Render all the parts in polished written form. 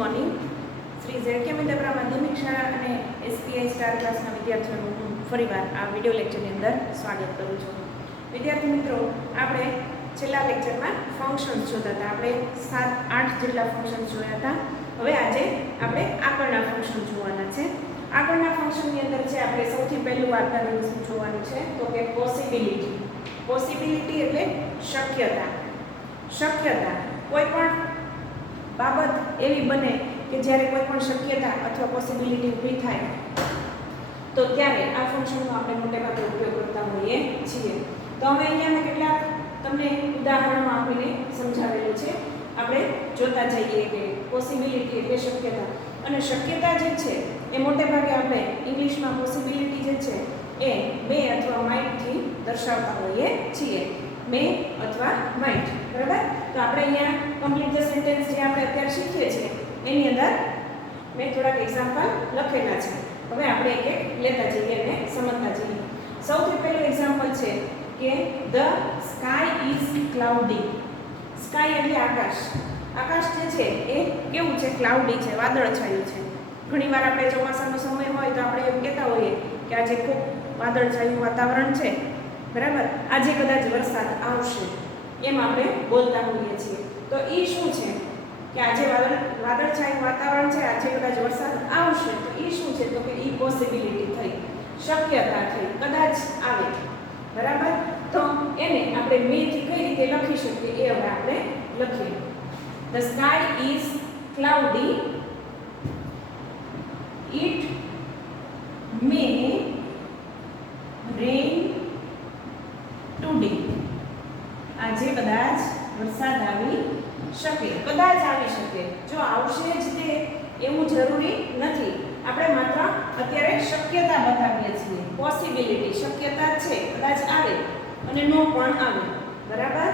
Morning. Shri ઝેડકે મિત્રપ્રા માધ્યમિક શાળા અને એસપીઆઈ સ્ટાર ક્લાસના વિદ્યાર્થીઓનું હું ફરીવાર આ વિડીયો લેક્ચરની અંદર સ્વાગત કરું છું. વિદ્યાર્થી મિત્રો, આપણે છેલ્લા લેક્ચરમાં ફંક્શન્સ જોતા હતા. આપણે 7-8 જેટલા ફંક્શન્સ જોયા હતા. હવે આજે આપણે આગળના ફંક્શન જોવાના છે. આગળના ફંક્શનની અંદર છે આપણે સૌથી પહેલું આપણને શું જોવાનું છે તો કે પોસિબિલિટી. પોસિબિલિટી એટલે શક્યતા. શક્યતા કોઈ પણ બાબત એવી બને કે જ્યારે કોઈ પણ શક્યતા અથવા પોસિબિલિટી ઊભી થાય તો ત્યારે આ ફંક્શનનો આપણે મોટે ભાગે ઉપયોગ કરતા હોઈએ છીએ. તો હવે અહીંયા મેં કેટલાક તમને ઉદાહરણો આપીને સમજાવેલું છે. આપણે જોતા જઈએ કે પોસિબિલિટી એટલે શક્યતા, અને શક્યતા જે છે એ મોટે ભાગે આપણે ઇંગ્લિશમાં પોસિબિલિટી જે છે એ મે અથવા માઇટથી દર્શાવતા હોઈએ છીએ. મે અથવા માઇટ, બરાબર. તો આપણે અહીંયા કમ્પ્લીટ ધ સેન્ટેન્સ જે આપણે અત્યારે શીખીએ છીએ એની અંદર મેં થોડાક એક્ઝામ્પલ લખેલા છે. હવે આપણે એક એક લેતા જઈએ અને સમજતા જઈએ. સૌથી પહેલું એક્ઝામ્પલ છે કે the sky is cloudy. Sky એટલે આકાશ. આકાશ જે છે એ કેવું છે? ક્લાઉડી છે, વાદળછાયું છે. ઘણીવાર આપણે ચોમાસાનો સમય હોય તો આપણે એમ કહેતા હોઈએ કે આજે ખૂબ વાદળછાયું વાતાવરણ છે, બરાબર, આજે કદાચ વરસાદ આવશે, એમ આપણે બોલતા હોઈએ છીએ. તો એ શું છે કે આજે વાદળછાયું વાતાવરણ છે, આજે કદાચ વરસાદ આવશે. તો એ શું છે તો કે એ પોસિબિલિટી થઈ, શક્યતા થઈ, કદાચ આવે, બરાબર. તો એને આપણે મેથી કઈ રીતે લખી શકીએ એ હવે આપણે લખીએ. The sky is cloudy, it may rain today. આજે કદાચ વરસાદ આવી શકે, કદાચ આવી શકે. જો આવશે જ તે એવું જરૂરી નથી. આપણે માત્ર અત્યારે શક્યતા બતાવીએ છીએ. પોસિબિલિટી, શક્યતા છે, કદાચ આવે અને નો પણ આવે, બરાબર.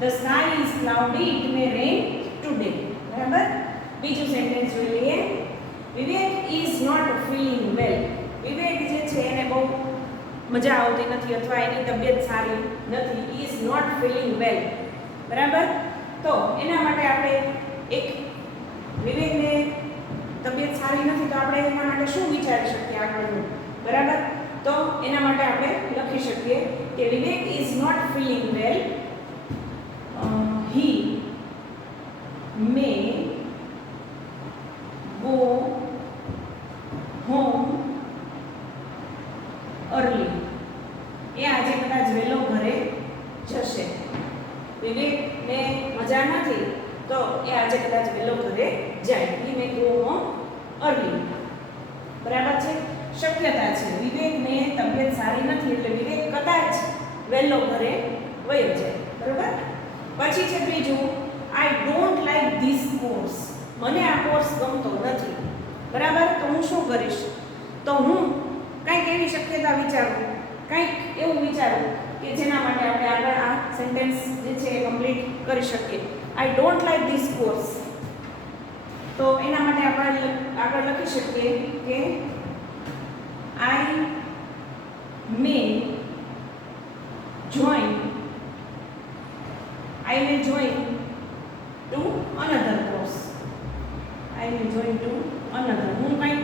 The sky is cloudy, it may rain today, બરાબર. બીજું સેન્ટેન્સ જોઈ લઈએ. વિવેક ઇઝ નોટ ફીલિંગ વેલ. વિવેક જે છે એને બહુ મજા આવતી નથી અથવા એની તબિયત સારી નથી. ઇઝ નોટ ફીલિંગ વેલ, બરાબર. તો એના માટે આપણે એક વિવેકને તબિયત સારી નથી તો આપણે એના માટે શું વિચારી શકીએ આગળનું, બરાબર. તો એના માટે આપણે લખી શકીએ કે Vivek is not feeling well, he may go home early. એ આજે કદાચ વહેલો ઘરે જશે. વિવેકને મજા નથી તો એ આજે કદાચ વહેલો ઘરે જાય. હી મે ગો હોમ અર્લી, બરાબર છે. શક્યતા છે, વિવેકને તબિયત સારી નથી એટલે વિવેક કદાચ વહેલો ઘરે વયો જાય, બરાબર. પછી છે ત્રીજું, આઈ ડોન્ટ લાઈક ધીસ કોર્સ. મને આ કોર્સ ગમતો નથી, બરાબર. તો હું શું કરીશ? તો હું કંઈક એવી શક્યતા વિચારું, કંઈક એવું વિચારું કે જેના માટે આપણે આગળ આ સેન્ટેન્સ જે છે એ કમ્પ્લીટ કરી શકીએ. I don't like this course. તો એના માટે આપણે આગળ લખી શકીએ કે I may join to another course. I may join to another. હું કંઈક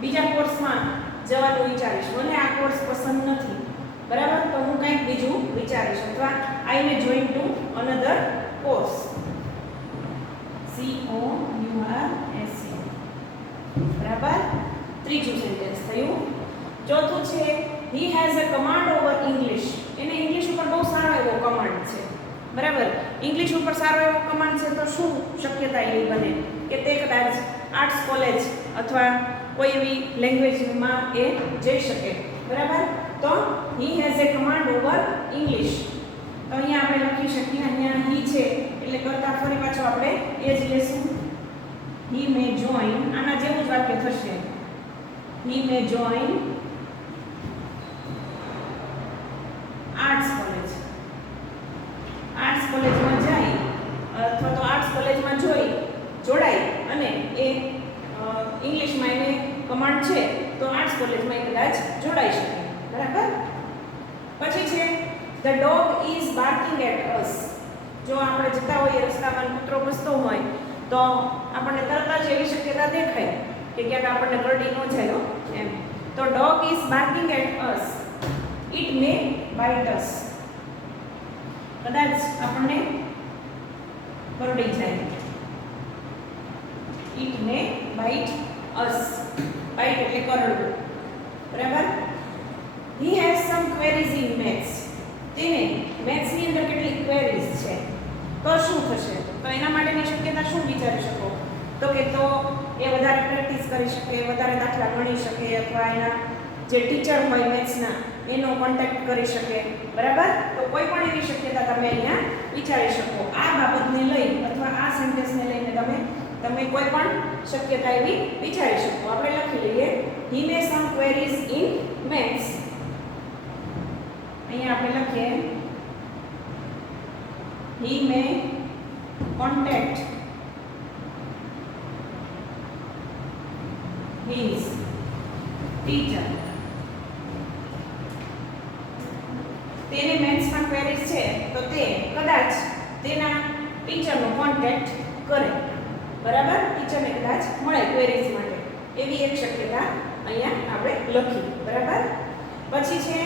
બીજા કોર્સમાં જવાનું વિચારીશ. મને આ કોર્સ પસંદ નથી, બરાબર. તો હું કંઈક બીજું વિચારીશ અથવા I may join to another course. COURS, બરાબર. ત્રીજું સેન્ટેન્સ થયું. ચોથું છે he has a command over English. એને ઇંગ્લિશ ઉપર બહુ સારો એવો કમાન્ડ છે, બરાબર. ઇંગ્લિશ ઉપર સારો એવો કમાન્ડ છે તો શું શક્યતા એવી બને કે તે કદાચ આર્ટ્સ કોલેજ અથવા કોઈ એવી લેંગ્વેજમાં એ જઈ શકે, બરાબર. તો he has a command over English. તો અહીંયા આપણે લખી શકીએ, અહીંયા હી છે એટલે કરતા ફરી પાછો આપણે એ જ લેશું. હી મે જોઈન, આના જેવું જ વાક્ય થશે. હી મે જોઈન આર્ટ્સ કોલેજ. આર્ટ્સ કોલેજમાં જાય અથવા તો આર્ટ્સ કોલેજમાં જોડાય અને એ ઇંગ્લિશમાં એને કમાન્ડ છે તો આર્ટ્સ કોલેજમાં એ કદાચ જોડાઈ શકે, બરાબર. પછી છે the dog is barking at us. જો આપણે જતા હોઈએ રસ્તામાં કૂતરો ભસતો હોય તો આપણને તરત જ એવી શક્યતા દેખાય કે ક્યાંક આપણને કરડી ન જાય એમ. તો dog is barking at us, it may bite us. કદાચ આપણને કરડી જાય. It may bite us, bite એટલે કરડવું, બરાબર. He has some queries in maths, તેને મેથ્સ ની અંદર કેટલીક ક્વેરીઝ છે. તો શું થશે? તો એના માટેની શક્યતા શું વિચારી શકો? તો કે તો એ વધારે પ્રેક્ટિસ કરી શકે, વધારે દાખલા ગણી શકે, અથવા એના જે ટીચર હોય મેથ્સના એનો કોન્ટેક્ટ કરી શકે, બરાબર. તો કોઈ પણ એવી શક્યતા તમે અહીંયા વિચારી શકો. આ બાબતને લઈ અથવા આ સેન્ટેન્સને લઈને તમે કોઈ પણ શક્યતા એવી વિચારી શકો. આપણે લખી લઈએ, હી મે સમ ક્વેરીઝ ઇન મેથ્સ. અહીંયા આપણે લખીએ, he may contact his teacher. તેને મેથ્સમાં ક્વેરીઝ છે તો તે કદાચ તેના ટીચરનો કોન્ટેક્ટ કરે, બરાબર. ટીચરને કદાચ મળે ક્વેરીઝ માટે, એવી એક શક્યતા અહીંયા આપણે લખી, બરાબર. પછી છે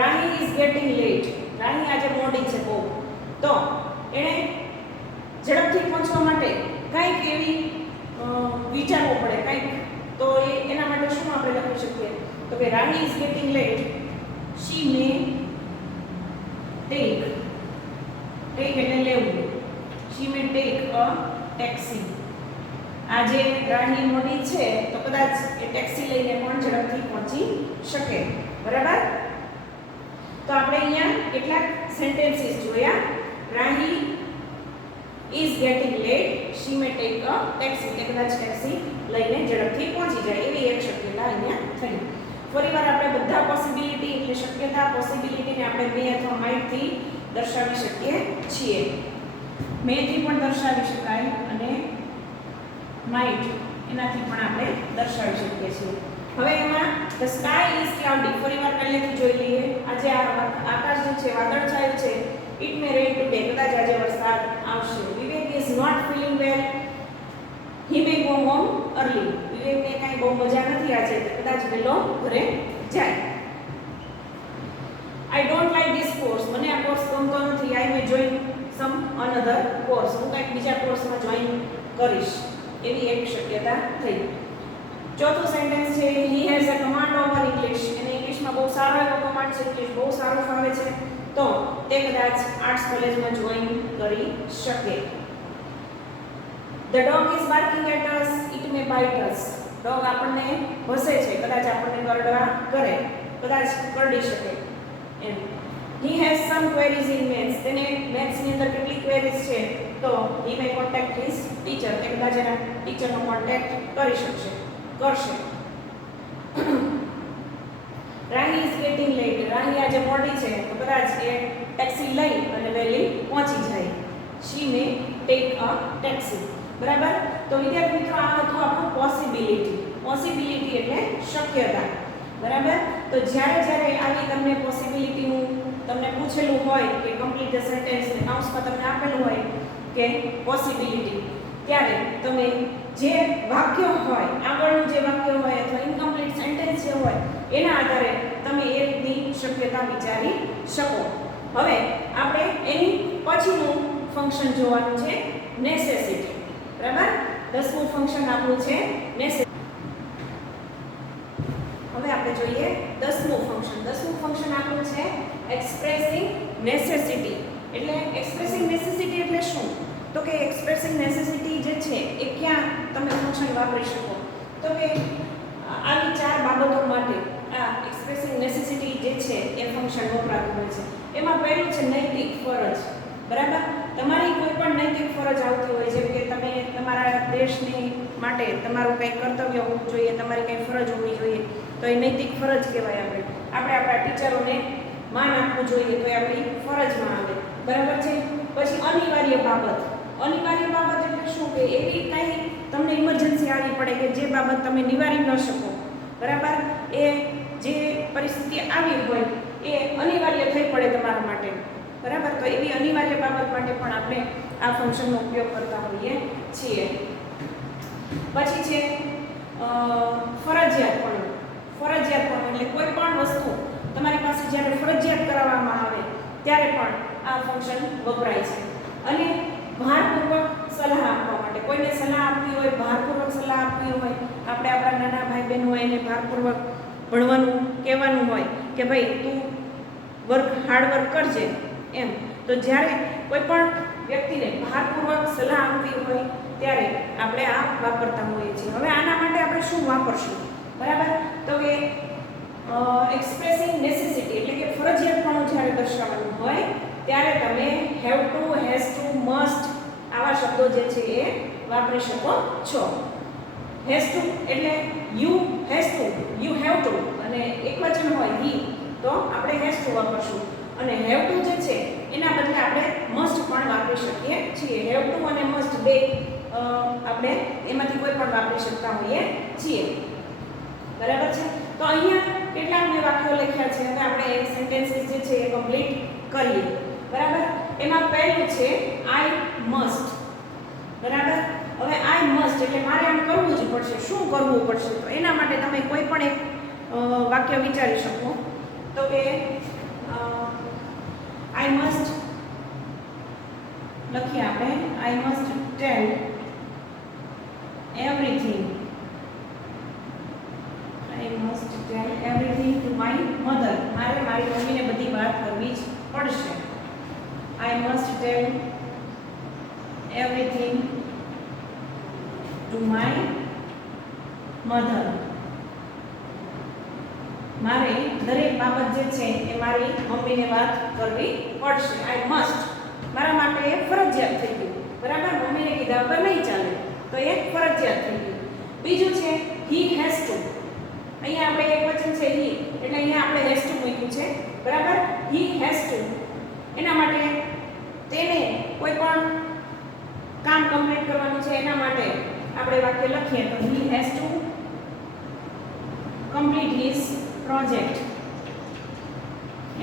રાહી ઇઝ ગેટિંગ લેટ. રાહી આજે મોડી છે બહુ, તો એણે ઝડપથી પહોંચવા માટે કંઈક એવી વિચારવું પડે કંઈક. તો એના માટે શું આપણે લખી શકીએ? તો કે Rahi is getting late, she may take એટલે લેવું, શી મે ટેક અ ટેક્સી. આજે રાહી મોડી છે તો કદાચ એ ટેક્સી લઈને પણ ઝડપથી પહોંચી શકે, બરાબર. તો આપણે અહીંયા કેટલાક સેન્ટેન્સીસ જોયા. Rahi is getting late, she may take a taxi, એટલે કદાચ ટેક્સી લઈને ઝડપથી પહોંચી જાય, એવી એક શક્યતા અહીંયા થઈ. ફરીવાર આપણે બધા પોસિબિલિટી એટલે શક્યતા પોસિબિલિટીને આપણે મે અથવા માઇટ થી દર્શાવી શકીએ છીએ. મે થી પણ દર્શાવી શકાય અને માઇટ એનાથી પણ આપણે દર્શાવી શકીએ છીએ. હવે એમાં ધ સ્કાય ઇઝ ક્લાઉડી, ફરીવાર પહેલેથી જોઈ લઈએ. આજે આકાશ જે છે વાદળછાયું છે. ઇટ મે રેન ટુડે, કદાચ આજે વરસાદ આવશે. Vivek is not feeling well, he may go home early. વિવેકને કાંઈ બહુ મજા નથી આજે, કદાચ વહેલો ઘરે જાય. I don't like this course, મને આ કોર્સ ગમતો નથી. I may join some another course, હું કંઈક બીજા કોર્સમાં જોઈન કરીશ, એવી એક શક્યતા થઈ. ચોથું સેન્ટેન્સ છે, he has a command over English. એને ઇંગ્લિશમાં બહુ સારો એવો કમાન્ડ છે, ઇંગ્લિશ બહુ સારું ફાવે છે, તો તે કદાચ આર્ટ્સ કોલેજમાં જોઈન કરી શકે. The dog is barking at us, it may bite us. Dog આપણને ભસે છે, કદાચ આપણને કરડવા કરે, કદાચ કરડી શકે એમ. He has some queries in maths. તેને મેથ્સની અંદર કેટલી ક્વેરીઝ છે, તો he may contact his teacher. તે કદાચ એના ટીચરનો કોન્ટેક્ટ કરી શકશે, કરશે. Rahi is getting late. Rahi આજે મોડી છે તો કદાચ એ ટેક્સી લઈ અને વહેલી પહોંચી જાય. શી મે ટેક અ ટેક્સી, બરાબર. તો વિદ્યાર્થી મિત્રો, આ હતું આપણું પોસિબિલિટી. પોસિબિલિટી એટલે શક્યતા, બરાબર. તો જ્યારે આવી તમને પોસિબિલિટીનું તમને પૂછેલું હોય કે કમ્પ્લીટ ધ સેન્ટેન્સ ને કાઉન્સમાં તમને આપેલું હોય કે પોસિબિલિટી, ત્યારે તમે જે વાક્ય હોય, આગળનું જે વાક્ય હોય અથવા ઇનકમ્પ્લીટ સેન્ટેન્સ જે હોય એના આધારે તમે એ રીતની શક્યતા વિચારી શકો. હવે આપણે એની પછીનું ફંક્શન જોવાનું છે, નેસેસિટી, બરાબર. 10મું ફંક્શન આપણું છે નેસેસિટી. હવે આપણે જોઈએ 10મું ફંક્શન. 10મું ફંક્શન આપણું છે એક્સપ્રેસિંગ નેસેસિટી. એટલે એક્સપ્રેસિંગ નેસેસિટી એટલે શું? તો કે એક્સપ્રેસિંગ નેસેસિટી જે છે એ ક્યાં તમે ફંક્શન વાપરી શકો? તો કે આવી 4 બાબતો માટે આ એક્સપ્રેસિંગ નેસેસિટી જે છે એ ફંક્શન વપરાતું હોય છે. એમાં પહેલું છે નૈતિક ફરજ, બરાબર. તમારી કોઈ પણ નૈતિક ફરજ આવતી હોય, જેમ કે તમે તમારા દેશની માટે તમારું કંઈ કર્તવ્ય હોવું જોઈએ, તમારી કંઈ ફરજ હોવી જોઈએ, તો એ નૈતિક ફરજ કહેવાય. આપણે આપણા ટીચરોને માન આપવું જોઈએ, તો એ આપણી ફરજમાં આવે, બરાબર છે. પછી અનિવાર્ય બાબત. અનિવાર્ય બાબત એટલે શું? કે એવી કંઈ તમને ઇમરજન્સી આવી પડે કે જે બાબત તમે નિવારી ન શકો, બરાબર. એ જે પરિસ્થિતિ આવી હોય એ અનિવાર્ય થઈ પડે તમારા માટે, બરાબર. તો એવી અનિવાર્ય બાબત માટે પણ આપણે આ ફંક્શનનો ઉપયોગ કરતા હોઈએ છીએ. પછી છે ફરજિયાતપણું. ફરજિયાતપણું એટલે કોઈ પણ વસ્તુ તમારી પાસે જ્યારે ફરજિયાત કરાવવામાં આવે ત્યારે પણ આ ફંક્શન વપરાય છે. અને ભારપૂર્વક સલાહ આપવા માટે, કોઈને સલાહ આપવી હોય, ભારપૂર્વક સલાહ આપવી હોય, આપણે આપણા નાના ભાઈ બહેન હોય એને ભારપૂર્વક ભણવાનું કહેવાનું હોય કે ભાઈ તું હાર્ડવર્ક કરજે એમ, તો જ્યારે કોઈ પણ વ્યક્તિને ભારપૂર્વક સલાહ આપવી હોય ત્યારે આપણે આ વાપરતા હોઈએ છીએ. હવે આના માટે આપણે શું વાપરશું? બરાબર, તો કે એક્સપ્રેસિંગ નેસેસિટી એટલે કે ફરજિયાતપણું જ્યારે દર્શાવવાનું હોય ત્યારે તમે have to, has to, must આવા શબ્દો જે છે એ વાપરી શકો છો. હેઝ ટુ એટલે you has to, you have to, અને એકવચન હોય હી તો આપણે હેઝ ટુ વાપરશું. અને હેવ ટુ જે છે એના બદલે આપણે મસ્ટ પણ વાપરી શકીએ છીએ. હેવ ટુ અને મસ્ટ બે આપણે એમાંથી કોઈ પણ વાપરી શકતા હોઈએ છીએ. બરાબર છે? તો અહીંયા કેટલાક મેં વાક્યો લખ્યા છે. હવે આપણે એ સેન્ટેન્સીસ જે છે એ કમ્પ્લીટ કરીએ. બરાબર, એમાં પહેલું છે આઈ મસ્ટ. બરાબર, હવે આઈ મસ્ટ એટલે મારે આમ કરવું જ પડશે. શું કરવું પડશે? તો એના માટે તમે કોઈ પણ એક વાક્ય વિચારી શકો. તો કે આઈ મસ્ટ લખીએ આપણે, I must tell everything. I must tell everything to my mother. મારે મારી મમ્મીને બધી વાત કરવી જ પડશે. I must tell everything to my mother. મારે દરેક બાબત જે છે એ મારી મમ્મીને વાત કરવી પડશે. I must મારા માટે એ ફરજિયાત થઈ ગયું. બરાબર, મમ્મીને કીધા વગર નહીં ચાલે તો એ ફરજિયાત થઈ ગયું. બીજું છે he has to. અહીંયા આપણે એક વચન છે he એટલે અહીંયા આપણે હેઝ ટુ મૂક્યું છે. બરાબર, he has to એના માટે તેને કોઈ પણ કામ કમ્પ્લીટ કરવાનું છે એના માટે આપણે વાક્ય લખીએ તો he has to complete his project.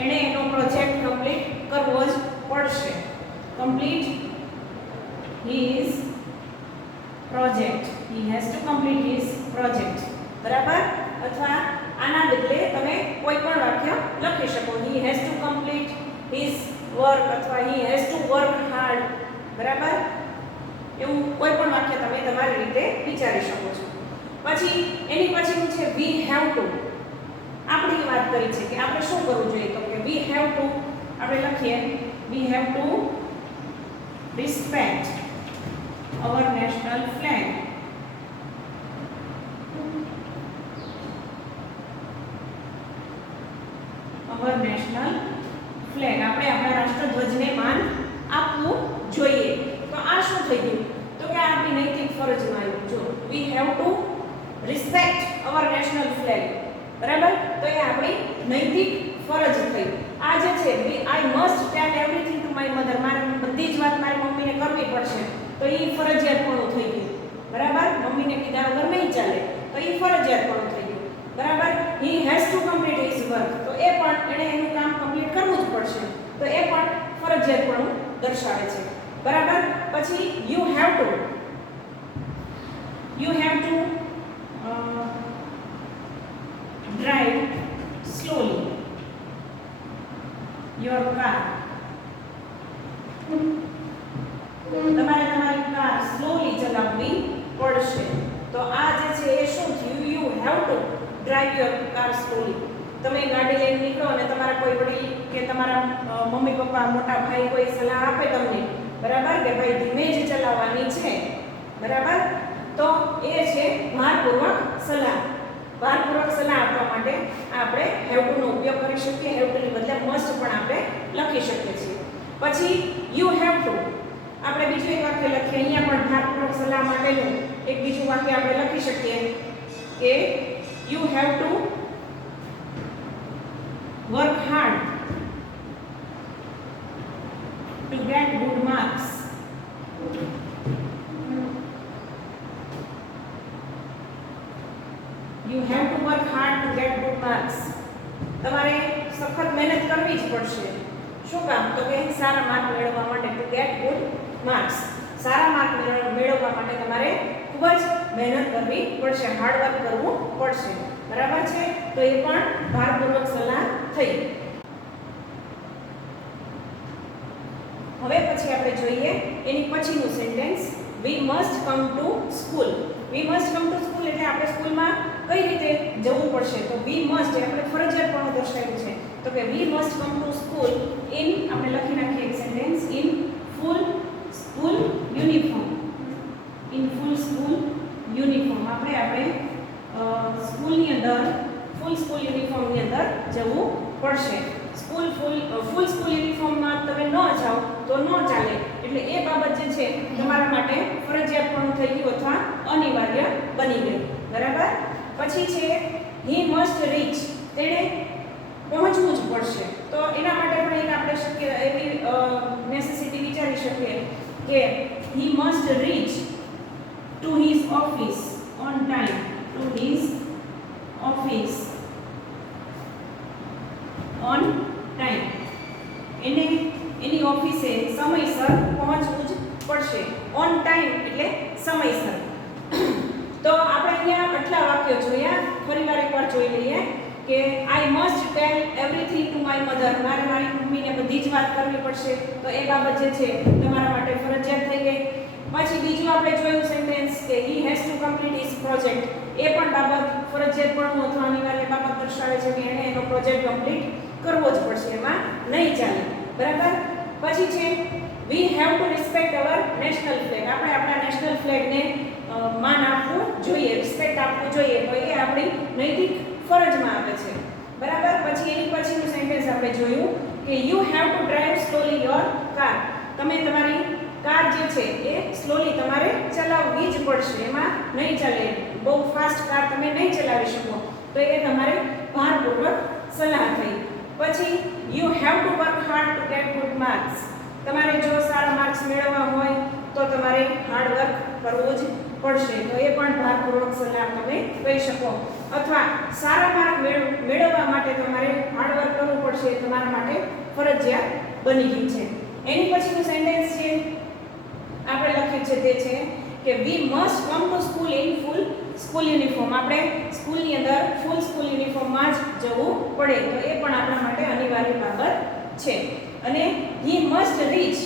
એને એનો પ્રોજેક્ટ કમ્પ્લીટ કરવો જ પડશે. complete his project. he has to complete his project. બરાબર, અથવા આના બદલે તમે કોઈ પણ વાક્ય લખી શકો. he has to complete his work અથવા he has to work hard. બરાબર, એવું કોઈ પણ વાક્ય તમે તમારી રીતે વિચારી શકો છો. પછી એની પછીનું છે we have to. આપણી વાત કરી છે કે આપણે શું કરવું જોઈએ. તો કે we have to આપણે લખીએ we have to respect our national flag. our national flag આપણે આપણા રાષ્ટ્રધ્વજને માન આપવું જોઈએ. તો આ શું થઈ ગયું? તો કે આપણી નૈતિક ફરજમાં આવ્યું. જો we have to respect our national flag. બરાબર, તો એ આપણી નૈતિક ફરજ થઈ. આ જે છે I must tell everything to my mother. મારે બધી જ વાત મારી મમ્મીને કરવી પડશે. તો એ ફરજિયાતપણું થઈ ગયું. બરાબર, મમ્મીને કીધા વગર નહીં ચાલે તો એ ફરજિયાતપણું થઈ ગયું. બરાબર, he has to complete his work. તો એ પણ એને એનું કામ કમ્પ્લીટ કરવું જ પડશે. તો એ પણ ફરજિયાતપણું દર્શાવે છે. બરાબર, પછી you have to drive slowly your car. તમારે તમારી કાર સ્લોલી ચલાવવી પડશે. તો આ જે છે એ શું થયું? you have to drive your car slowly. તમે ગાડી લઈને નીકળો અને તમારા કોઈ વડીલ કે તમારા મમ્મી પપ્પા મોટા ભાઈ કોઈ સલાહ આપે તમને, બરાબર, કે ભાઈ ધીમે જ ચલાવવાની છે. બરાબર, તો એ છે ભારપૂર્વક સલાહ. ભારપૂર્વક સલાહ આપવા માટે આપણે હેવ ટુ નો ઉપયોગ કરી શકીએ. હેવ ટુ ની બદલે મસ્ટ પણ આપણે લખી શકીએ છીએ. પછી યુ હેવ ટુ આપણે બીજું એક વાક્ય લખીએ. અહીંયા પણ ભારપૂર્વક સલાહ માટેનું એક બીજું વાક્ય આપણે લખી શકીએ કે you have two work hard to get good marks. You have to work hard to get good marks. તમારે સખત મહેનત કરવી જ પડશે. શું કામ? તો કે સારા માર્ક મેળવવા માટે. to get good marks. Sara mark મેળવવા માટે તમારે ખૂબ જ મહેનત કરવી પડશે, હાર્ડવર્ક કરવું પડશે. બરાબર છે? તો એ પણ ભારપૂર્વક સલાહ થઈ. હવે પછી આપણે જોઈએ એની પછીનું sentence, we must come to school. We must come to school એટલે આપણે સ્કૂલમાં કઈ રીતે જવું પડશે? તો વી મસ્ટ એ આપણે ફરજિયાતપણું દર્શાવ્યું છે. તો કે we must come to school in, આપણે લખી નાખીએ એક sentence, in full school uniform. In full school uniform. આપણે સ્કૂલની અંદર ફૂલ સ્કૂલ યુનિફોર્મની અંદર જવું પડશે. ફૂલ સ્કૂલ યુનિફોર્મમાં તમે ન જાઓ તો ન ચાલે. એટલે એ બાબત જે છે તમારા માટે ફરજિયાતપણું થઈ ગયું અથવા અનિવાર્ય બની ગઈ. બરાબર? પછી છે હી મસ્ટ રીચ. તેણે પહોંચવું જ પડશે. તો એના માટે પણ એક આપણે શક્ય એવી નેસેસિટી વિચારી શકીએ કે he must rich to his office on time. To his office on time. એને એની ઓફિસે સમયસર પહોંચવું જ પડશે. ઓન ટાઈમ એટલે સમયસર. તો આપણે અહીંયા આટલા વાક્યો જોયા. ફરીવાર એકવાર જોઈ લઈએ કે I must tell everything to my mother. મારે મારી મમ્મીને બધી જ વાત કરવી પડશે. તો એ બાબત જે છે તમારા માટે ફરજિયાત થઈ ગઈ. પછી બીજું આપણે જોયું સેન્ટેન્સ કે he has to complete his project. એ પણ બાબત ફરજિયાતપણું અથવા અનિવાર્ય બાબત દર્શાવે છે કે એણે એનો પ્રોજેક્ટ કમ્પ્લીટ કરવો જ પડશે, એમાં નહીં ચાલે. બરાબર? પછી છે we have to respect our national flag. આપણે આપણા નેશનલ ફ્લેગને માન આપવું જોઈએ, રિસ્પેક્ટ આપવું જોઈએ. તો એ આપણી નૈતિક ફરજમાં આવે છે. બરાબર? પછી એની પછીનું સેન્ટેન્સ આપણે જોયું કે you have to drive slowly your car. તમે તમારી કાર જે છે એ સ્લોલી તમારે ચલાવવી જ પડશે, એમાં નહીં ચાલે. બહુ ફાસ્ટ કાર તમે નહીં ચલાવી શકો. તો એ તમારે ભારપૂર્વક સલાહ થઈ. પછી you have to work hard two get good marks. તમારે જો સારા માર્ક્સ મેળવવા હોય તો તમારે હાર્ડ વર્ક કરવું જ પડશે. તો એ પણ ભારપૂર્વક સલાહ તમે કહી શકો. અથવા સારા માર્ક મેળવવા માટે તમારે હાર્ડ વર્ક કરવું પડશે, એ તમારા માટે ફરજિયાત બની ગયું છે. એની પછીનું સેન્ટેન્સ છે આપણે લખ્યું છે તે છે કે we must come to school in full school uniform. આપણે સ્કૂલની અંદર ફૂલ સ્કૂલ યુનિફોર્મમાં જ જવું પડે. તો એ પણ આપણા માટે અનિવાર્ય બાબત છે. અને he must rich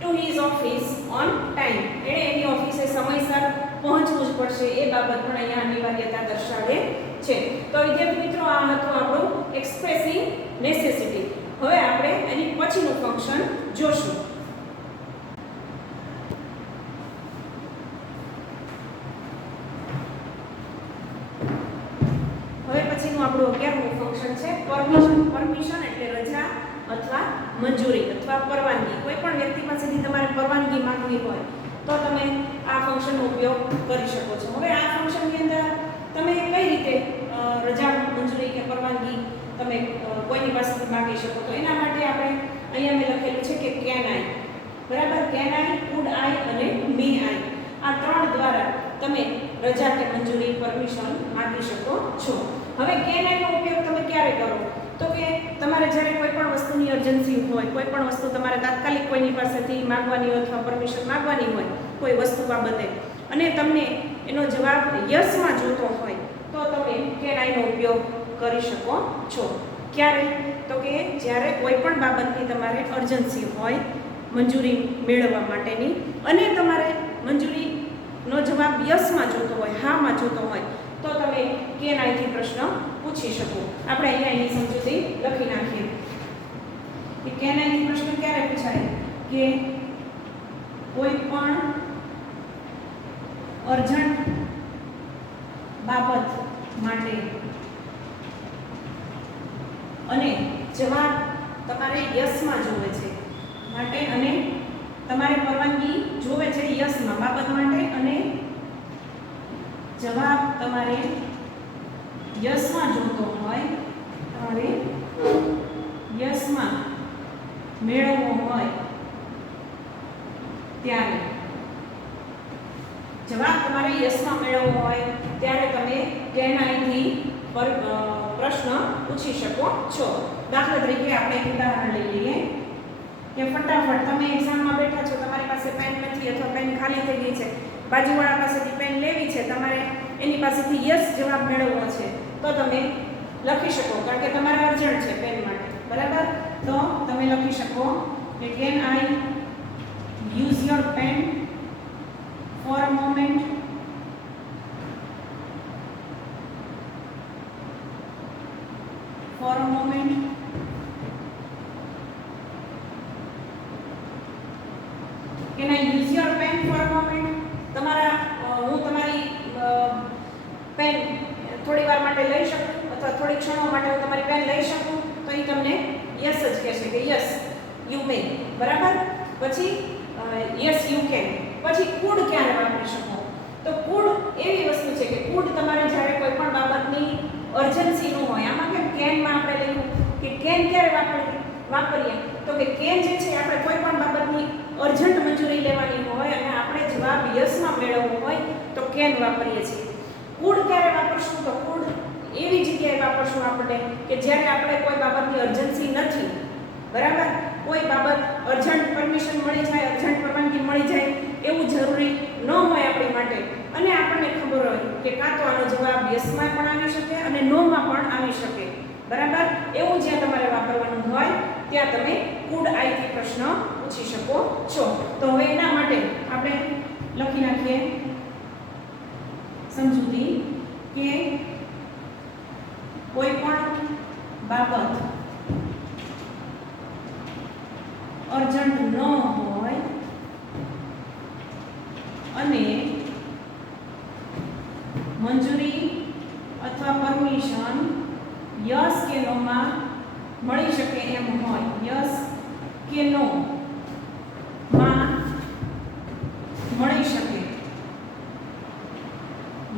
to his office on time. એણે એની ઓફિસે સમયસર પહોંચવું જ પડશે. એ બાબત પણ અહીંયા અનિવાર્યતા દર્શાવે છે. તો વિદ્યાર્થી મિત્રો, આ હતું આપણું એક્સપ્રેસિંગ નેસેસિટી. હવે આપણે એની પછીનું ફંક્શન જોશું. આપણું 11મું ફંક્શન છે પરમિશન. પરમિશન એટલે રજા અથવા મંજૂરી અથવા પરવાનગી. કોઈ પણ વ્યક્તિ પાસેથી તમારે પરવાનગી માંગવી હોય તો તમે આ ફંક્શનનો ઉપયોગ કરી શકો છો. હવે આ ફંક્શનની અંદર તમે કઈ રીતે રજા મંજૂરી કે પરવાનગી તમે કોઈની પાસેથી માંગી શકો? તો એના માટે આપણે અહીંયા મેં લખેલું છે કે કેન આઈ. બરાબર? કેન આઈ, કુડ આઈ અને મે આઈ. આ ત્રણ દ્વારા તમે રજા કે મંજૂરી પરમિશન માંગી શકો છો. હવે કેન આઈનો ઉપયોગ તમે ક્યારે કરો? તો કે તમારે જ્યારે કોઈ પણ વસ્તુની અર્જન્સી હોય, કોઈ પણ વસ્તુ તમારે તાત્કાલિક કોઈની પાસેથી માંગવાની હોય અથવા પરમિશન માંગવાની હોય કોઈ વસ્તુ બાબતે, અને તમને એનો જવાબ યસમાં જોતો હોય તો તમે કેન આઈનો ઉપયોગ કરી શકો છો. ક્યારે? તો કે જ્યારે કોઈ પણ બાબતની તમારે અર્જન્સી હોય મંજૂરી મેળવવા માટેની, અને તમારે મંજૂરીનો જવાબ યસમાં જોતો હોય, હામાં જોતો હોય, તો તમે કેન આઈથી પ્રશ્ન પૂછી શકો. આપણે અહીંયા એની સમજૂતી લખી નાખીએ કે કેન આઈથી પ્રશ્ન ક્યારે પૂછાય? કે કોઈ પણ અર્જન્ટ બાબત માટે અને જવાબ તમારે યસમાં જોવે છે માટે, અને તમારે પરવાનગી જોવે છે યસમાં બાબત માટે, અને જવાબ તમારે યસમાં જોતો હોય, તમારે યસમાં મેળવવો હોય ત્યારે, જવાબ તમારે યસમાં મેળવવો હોય ત્યારે તમે કેન આઈથી પ્રશ્ન પૂછી શકો છો. દાખલા તરીકે આપણે એક ઉદાહરણ લઈ લઈએ કે ફટાફટ તમે એક્ઝામમાં બેઠા છો, તમારી પાસે બાજુવાળા પાસેથી પેન લેવી છે, તમારે એની પાસેથી યસ જવાબ મેળવવો છે, તો તમે લખી શકો, કારણ કે તમારે અર્જન્ટ છે પેન માટે, બરાબર? તો તમે લખી શકો કે can I use your pen for a moment? For a moment. Can I use your pen for a moment? હું તમારી પેન થોડી વાર માટે લઈ શકું, અથવા થોડી ક્ષણો માટે હું તમારી પેન લઈ શકું? તો એ તમને યસ જ કહેશે કે યસ યુ મે, બરાબર? પછી યસ યુ કેન. પછી કુડ ક્યારે વાપરી શકો? તો કુડ એવી વસ્તુ છે કે કુડ તમારે જ્યારે કોઈ પણ બાબતની અર્જન્સી નું હોય, આમાં કેમ કેનમાં આપણે લખ્યું કે કેન ક્યારે વાપરીએ? તો કે કેન જે છે આપણે કોઈ પણ બાબતની અર્જન્ટ મંજૂરી લેવાની હોય અને આપણે જવાબ યસમાં મેળવવો હોય તો કેન વાપરીએ છીએ. કુડ ક્યારે વાપરશું? તો કુડ એવી જગ્યાએ વાપરશું આપણે કે જ્યારે આપણે કોઈ બાબતની અર્જન્સી નથી, બરાબર? કોઈ બાબત અર્જન્ટ પરમિશન મળી જાય, અર્જન્ટ પરવાનગી મળી જાય એવું જરૂરી ન હોય આપણી માટે, અને આપણને ખબર હોય કે કાં તો આનો જવાબ યસમાં પણ આવી શકે અને નોમાં પણ આવી શકે, બરાબર? એવું જ્યાં તમારે વાપરવાનું હોય ત્યાં તમે કુડ આઈથી પ્રશ્ન પૂછી શકો છો. તો હવે એના માટે આપણે લખી નાખીએ સમજૂતી કે કોઈ પણ બાબત અર્જન્ટ ન હોય અને મંજૂરી અથવા પરમિશન યસ કે નો માં મળી શકે એમ હોય, યસ કે નો માં મળી શકે,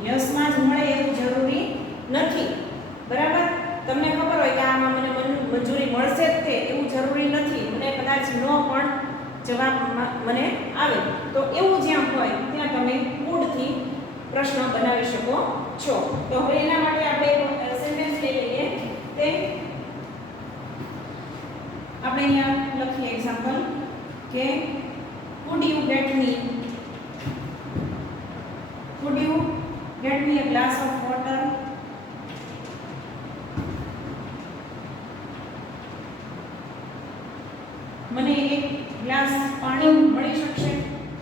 યસમાં જ મળે એવું જરૂરી નથી, બરાબર? તમને ખબર હોય કે આમાં મને મંજૂરી મળશે જ તે એવું જરૂરી નથી, મને કદાચ નો પણ જવાબ મને આવે, તો એવું જ્યાં હોય ત્યાં તમે કુડથી પ્રશ્ન બનાવી શકો છો. તો હવે એના માટે આપણે સેન્ટેન્સ લઈ લઈએ. તે આપણે અહીંયા લખીએ એક્ઝામ્પલ કે could you get me a glass of water? મને એક ગ્લાસ પાણી મળી શકશે,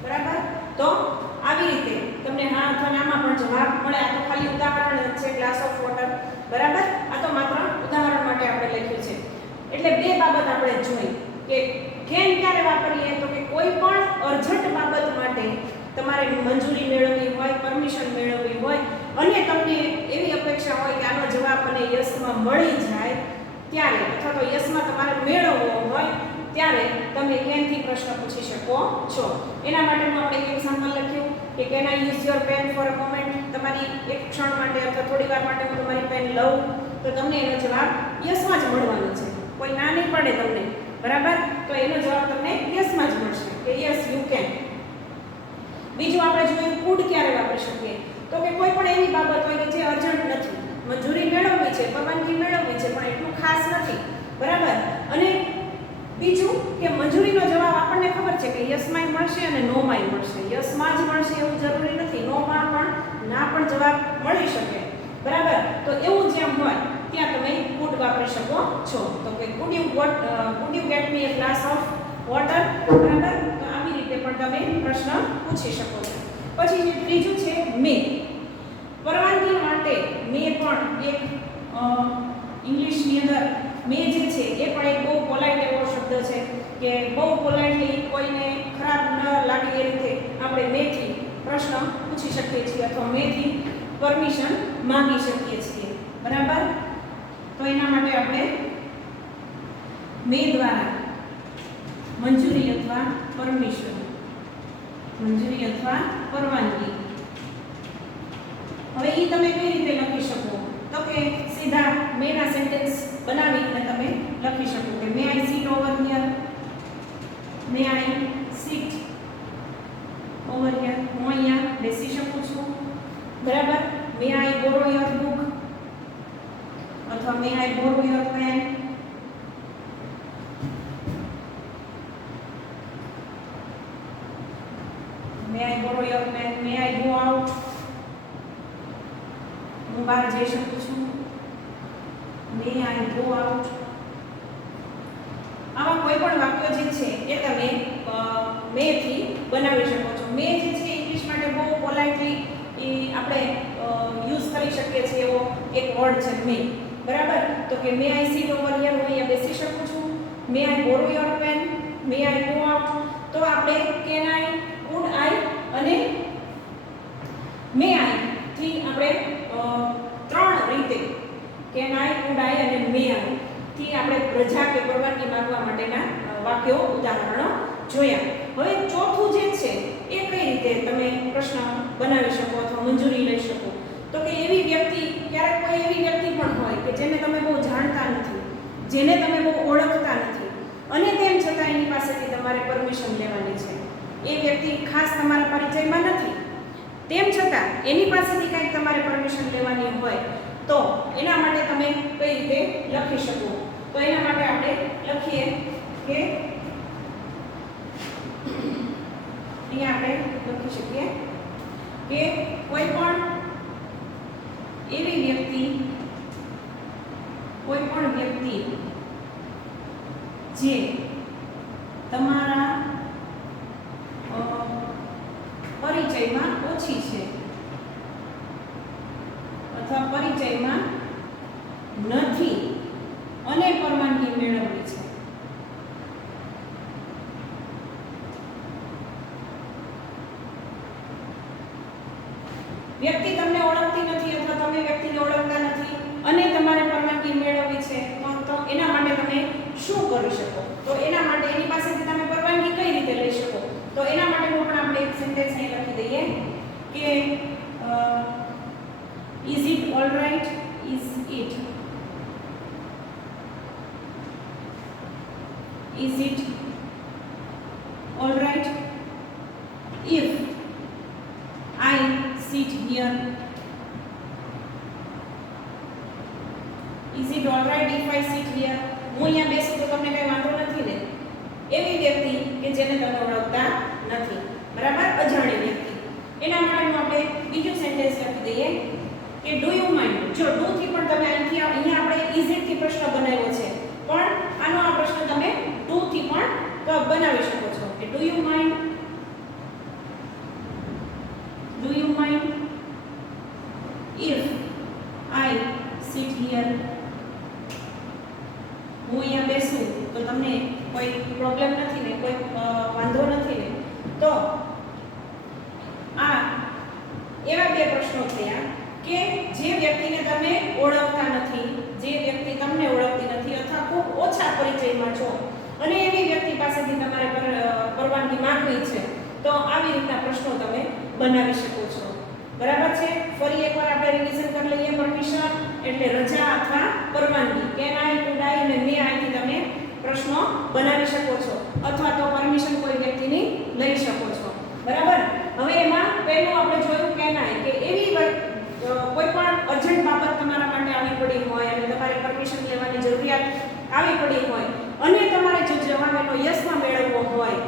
બરાબર? તો આવી રીતે તમને હા અથવા નામાં પણ જવાબ મળે. આ તો ખાલી ઉદાહરણ જ છે, ગ્લાસ ઓફ વોટર, બરાબર? આ તો માત્ર ઉદાહરણ માટે આપણે લખ્યું છે. એટલે બે બાબત આપણે જોઈ કે કેન ક્યારે વાપરીએ? તો કે કોઈ પણ અર્જન્ટ બાબત માટે તમારે મંજૂરી મેળવવી હોય, પરમિશન મેળવવી હોય અને તમને એવી અપેક્ષા હોય કે આનો જવાબ મને યસમાં મળી જાય ત્યારે, અથવા તો યસમાં તમારે મેળવવો હોય ત્યારે તમે કેનથી પ્રશ્ન પૂછી શકો છો. એના માટેનું આપણે એક એક્ઝામ્પલ લખ્યું કે can I use your pen for a moment? તમારી એક ક્ષણ માટે અથવા થોડી વાર માટે હું તમારી પેન લઉં તો તમને એનો જવાબ યસમાં જ મળવાનો છે, કોઈ ના નહીં પડે તમને, બરાબર? તો એનો જવાબ તમને યસમાં જ મળશે કે યસ યુ કેન. બીજું આપણે જોઈએ કુડ ક્યારે વાપરી શકીએ? તો કે કોઈ પણ એવી બાબત હોય કે જે અર્જન્ટ નથી, મંજૂરી મેળવવી છે, પરવાનગી મેળવવી છે પણ એટલું ખાસ નથી, બરાબર? અને બીજું કે મંજૂરીનો જવાબ આપણને ખબર છે કે યસમાં મળશે અને નોમાં મળશે, યસમાં જ મળશે એવું જરૂરી નથી, નોમાં પણ ના પણ જવાબ મળી શકે, બરાબર? તો એવું જ્યાં હોય ત્યાં તમે કુડ વાપરી શકો છો. તો કે could you get me a glass of water? બરાબર? તો આવી રીતે પણ તમે પ્રશ્ન પૂછી શકો છો. પછી જે ત્રીજું છે મે. પરવાનગી માટે મે પણ એક ઇંગ્લિશની અંદર મે જે છે એ પણ એક બહુ પોલાઇટ એવો શબ્દ છે કે બહુ પોલાઇટલી કોઈને ખરાબ ન લાગે એ રીતે આપણે મેથી પ્રશ્ન પૂછી શકીએ છીએ અથવા મેથી પરમિશન માંગી શકીએ છીએ, બરાબર? તો એના માટે આપણે મે દ્વારા મંજૂરી અથવા પરમિશન, મંજૂરી અથવા પરવાનગી. હવે એ તમે કઈ રીતે લખી શકો? તો કે સીધા મેના સેન્ટેન્સ બનાવીને તમે લખી શકો કે may I sit over here, may I sit over here, હું અહીંયા બેસી શકું છું, બરાબર? મે આઈ બોરો યોર બુક અથવા may I borrow your pen. May I borrow your pen, may I go out, હું બહાર જઈ શકું છું, મે આઈ ગો આઉટ. આવા કોઈ પણ વાક્યો જે છે એ તમે મે થી બનાવી શકો છો. મે જે છે ઇંગ્લિશ માટે બહુ પોલાઇટલી આપણે યુઝ કરી શકીએ છીએ એવો એક વર્ડ છે મે. બરાબર? તો કે may I sit over here, હું અહીંયા બેસી શકું છું, may I borrow your pen, may I go out. તો આપણે કેન આઈ, કુડ આઈ અને મે આઈ થી આપણે ત્રણ રીતે કેન આઈ, કુડ આઈ અને મે આઈ થી આપણે રજા કે પરવાનગી માંગવા માટેના વાક્યો ઉદાહરણો જોયા. હવે ચોથું જે છે એ કઈ રીતે તમે પ્રશ્ન બનાવી શકો અથવા મંજૂરી લઈ શકો? તો કે એવી વ્યક્તિ, ક્યારેક કોઈ એવી વ્યક્તિ પણ હોય કે જેને તમે બહુ જાણતા નથી, જેને તમે બહુ ઓળખતા નથી અને તેમ છતાં એની પાસેથી તમારે પરમિશન લેવાની છે. એ વ્યક્તિ ખાસ તમારા પરિચયમાં નથી, તેમ છતાં એની પાસેથી કંઈક તમારે પરમિશન લેવાની હોય તો એના માટે તમે કઈ રીતે લખી શકો? તો એના માટે આપણે લખીએ કે અહીંયા આપણે લખી શકીએ કે કોઈ પણ વ્યક્તિ જે તમારા પરિચયમાં ઓછી છે અથવા પરિચયમાં નથી અને પરવાનગી મેળવવી છે. વ્યક્તિ તમને ઓળખતી નથી અથવા તમે વ્યક્તિને ઓળખતા નથી અને તમારે પરવાનગી મેળવવી છે, તો એના માટે તમે શું કરી શકો? તો એના માટે એની પાસેથી તમે પરવાનગી કઈ રીતે લઈ શકો? તો એના માટેનું પણ આપણે એક સેન્ટેન્સ અહીં લખી દઈએ કે is it all right, is it alright if I sit here? Is it alright if I sit here? હું અહીંયા બેસું તો તમને કઈ વાંધો નથી ને? એવી વ્યક્તિ કે જેને તમે ઓળખતા નથી, બરાબર? અજાણી વ્યક્તિ. એના માટેનું આપણે બીજું સેન્ટેન્સ લખી દઈએ કે ડુ યુ માઇન્ડ. જો ડુ થી પણ તમે અહીંયા આપણે ઇઝ ઇટ થી પ્રશ્ન બનાવ્યો છે, પણ આનો આ પ્રશ્ન તમે ડુ થી પણ બનાવી શકો છો કે do you mind if I sit here? હું અહીંયા બેસું તો તમને કોઈ પ્રોબ્લેમ નથી ને, કોઈ વાંધો નથી ને? તો આ એવા બે પ્રશ્નો થયા કે જે વ્યક્તિને તમે ઓળખતા નથી, જે વ્યક્તિ તમને ઓળખતી નથી અથવા ખૂબ ઓછા પરિચયમાં છો અને એવી વ્યક્તિ પાસેથી તમારે પરવાનગી માંગવી છે, તો આવી રીતના પ્રશ્નો તમે બનાવી શકો છો. બરાબર છે? ફરી એકવાર આપણે રિવિઝન કરી લઈએ. પરમિશન એટલે રજા અથવા પરવાનગી. કેન આઈ, કુડ આઈ અને મે આઈ થી તમે પ્રશ્નો બનાવી શકો છો અથવા તો પરમિશન કોઈ વ્યક્તિની લઈ શકો છો. બરાબર? હવે એમાં પહેલું આપણે જોયું કેન આઈ, કે એવી કોઈ પણ અર્જન્ટ બાબત તમારા માટે આવી પડી હોય અને તમારે પરમિશન લેવાની જરૂરિયાત આવી પડી હોય અને તમારે જો જવાબ એનો યસમાં મેળવવો હોય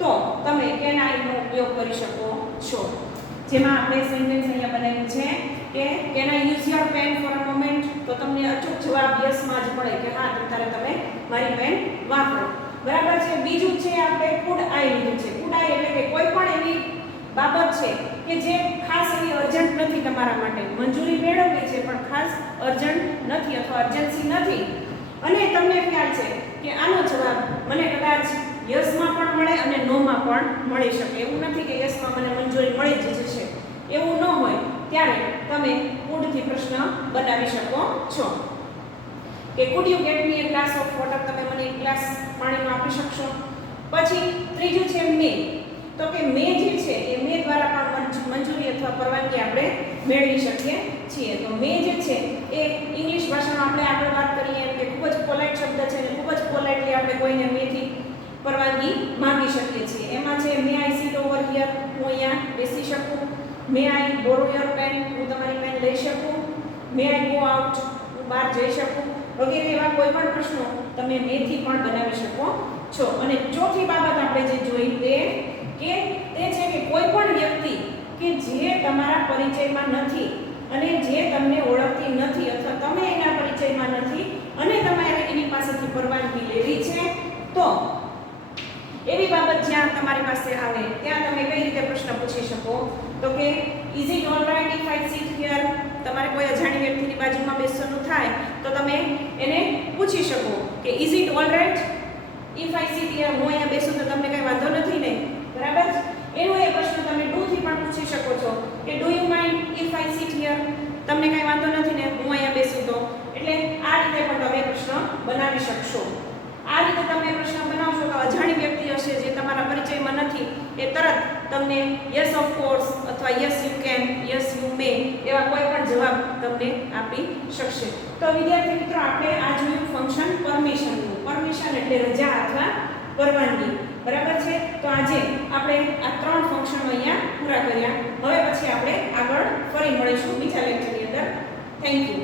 તો તમે કેન આઈ નો ઉપયોગ કરી શકો છો. જેમાં આપણે સેન્ટેન્સ અહીંયા બનાવ્યું છે કે can I use your pen for a moment? તો તમને અચૂક જવાબ યસમાં જ મળે કે હા, ત્યારે તમે મારી પેન વાપરો. બરાબર છે? બીજું છે આપણે કુડ આઈ લીધું છે. કુડ આઈ એટલે કે કોઈ પણ એવી બાબત છે કે જે ખાસ એવી અર્જન્ટ નથી તમારા માટે, મંજૂરી મેળવવી છે પણ ખાસ અર્જન્ટ નથી અથવા અર્જન્સી નથી અને તમને ખ્યાલ છે કે આનો જવાબ મને કદાચ યસમાં પણ મળે અને નોમાં પણ મળી શકે. એવું નથી કે યસમાં મને મંજૂરી મળી જ જશે, એવું ન હોય. ત્યારે તમે કુડથી પ્રશ્ન બનાવી શકો છો કે food you get me a glass of water? તમે મને એક ગ્લાસ પાણીનો આપી શકશો? પછી ત્રીજું છે મે. તો કે મે જે છે એ મે દ્વારા પણ મંજૂરી અથવા પરવાનગી આપણે મેળવી શકીએ છીએ. તો મે જે છે એ ઇંગ્લિશ ભાષામાં આપણે આગળ વાત કરીએ એમ કે ખૂબ જ પોલાઇટ શબ્દ છે અને ખૂબ જ પોલાઇટલી આપણે કોઈને મેથી પરવાનગી માંગી શકીએ છીએ. એમાં છે મે આઈ સીટ ઓવર હિયર? હું અહીંયા બેસી શકું. મે આઈ બોરો યોર પેન? હું તમારી પેન લઈ શકું. મે આઈ ગો આઉટ? હું બહાર જઈ શકું? વગેરે એવા કોઈ પણ પ્રશ્નો તમે મેથી પણ બનાવી શકો છો. અને ચોથી બાબત આપણે જે જોઈ તે છે કે કોઈ તમારા પરિચયમાં નથી અને જે તમને ઓળખતી નથી અથવા તમે એના પરિચયમાં નથી અને તમારે એની પાસેથી પરવાનગી લેવી છે, તો એવી બાબત જ્યાં તમારી પાસે આવે ત્યાં તમે કઈ રીતે પ્રશ્ન પૂછી શકો? તો કે is it all right if I sit here? તમારે કોઈ અજાણી વ્યક્તિની બાજુમાં બેસવાનું થાય તો તમે એને પૂછી શકો કે is it all right if I sit here? હું અહીંયા બેસું તો તમને કઈ વાંધો નથી ને? બરાબર. એનો એ પ્રશ્ન તમે ડુ થી પણ પૂછી શકો છો કે do you mind if I sit here? તમને કઈ વાંધો નથી ને હું અહીંયા બેસું તો? એટલે આ રીતે પણ તમે પ્રશ્ન બનાવી શકશો. આ રીતે તમે પ્રશ્ન બનાવશો તો અજાણી વ્યક્તિ હશે જે તમારા પરિચયમાં નથી એ તરત તમને યસ ઓફ કોર્સ અથવા yes you can, yes you may એવા કોઈ પણ જવાબ તમને આપી શકશે. તો વિદ્યાર્થી મિત્રો, આપણે આ જોયું ફંક્શન પરમિશનનું. પરમિશન એટલે રજા અથવા પરવાનગી. બરાબર છે. તો આજે આપણે આ 3 ફંક્શનો અહીંયા પૂરા કર્યા. હવે પછી આપણે આગળ ફરી મળીશું બીજા લેક્ચરની અંદર. Thank you.